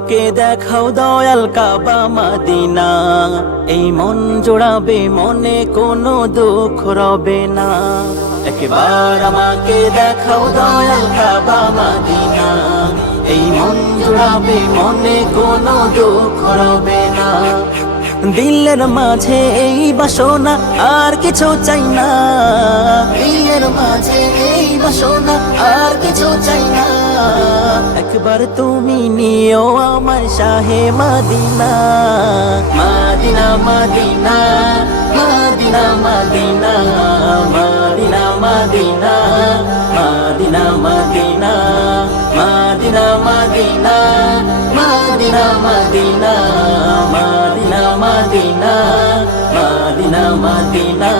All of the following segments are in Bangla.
আমাকে দেখাও দয়াল কাবা মদিনা, এই মন জোড়াবে মনে কোনো দুঃখ রবে না। একবার আমাকে দেখাও দয়াল কাবা মদিনা, এই মন জোড়াবে মনে কোনো দুঃখ রবে না। দিলের মাঝে এই বাসনা আর কিছু চাই না, দিলের মাঝে এই বাসনা আর কিছু চাই না। একবার তুমি নিও আমায় শাহে মদিনা, মদিনা মদিনা মদিনা মদিনা মদিনা মদিনা মদিনা মদিনা মদিনা মদিনা মদিনা মদিনা মদিনা মদিনা মদিনা মদিনা।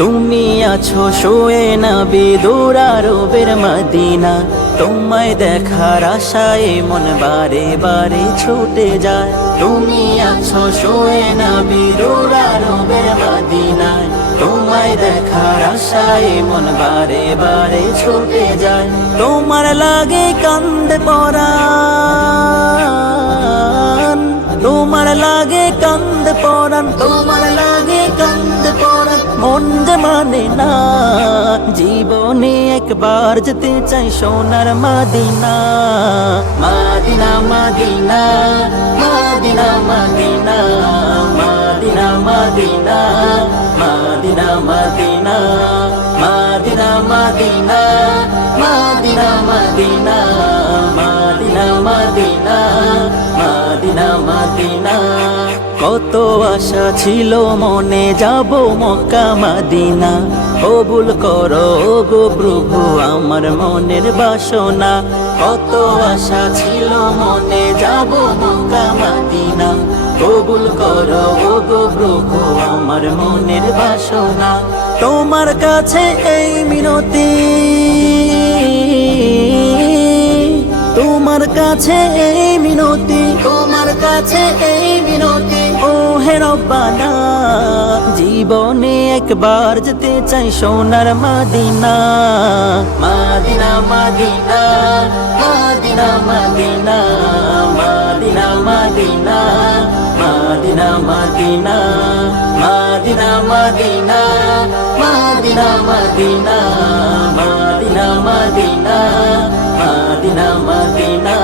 তুমি আছো শুয়ে নবী দূর আরবের মদিনা, তোমায় দেখার আশায় মন বারে বারে ছুটে যায়। তুমি আছো শুয়ে নবী দূর আরবের মদিনায়, তোমায় দেখার আশায় মন বারে বারে ছুটে যায়। তোমার লাগে কান্দে পরাণ, তোমার লাগে কান্দে পরাণ, তোমার লাগে কান্দে পরাণ, মন যে মানে না। জীবনে একবার যেতে চাই সোনার মদিনা, মদিনা মদিনা মদিনা মদিনা মদিনা মদিনা মদিনা মদিনা মদিনা মদিনা মদিনা মদিনা মদিনা মদিনা মদিনা মদিনা। কত আশা ছিল মনে যাব মক্কা মদিনা, কবুল করো গো প্রভু আমার মনের বাসনা। কত আশা ছিল মনে যাব মক্কা মদিনা, কবুল করো গো প্রভু আমার মনের বাসনা। তোমার কাছে এই মিনতি, তোমার কাছে এই মিনতি, তোমার কাছে এই মিনতি ও হে রব্বানা। জীবনে একবার যেতে চাই সোনার মদিনা, মদিনা মদিনা মদিনা মদিনা মদিনা মদিনা মদিনা মদিনা মদিনা মদিনা মদিনা মদিনা মদিনা মদিনা মদিনা মদিনা।